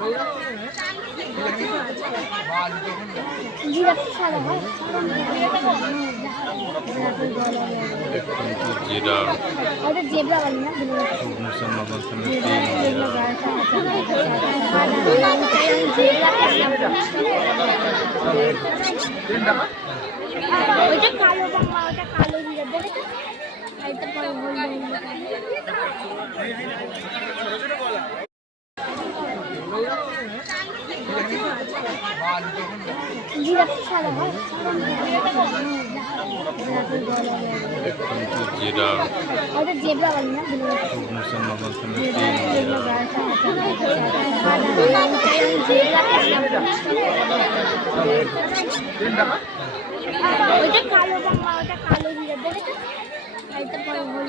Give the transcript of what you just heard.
जीरा जेब्रा वाली ना ওটা কালো বাংলা ওটা কালো দিয়ে দেবে এটা পরে বলবো জিরা সাদা হয় जीरा ওটা জেব্রা वाली না ওটা কালো বাংলা ওটা কালো দিয়ে দেবে এটা পরে বলবো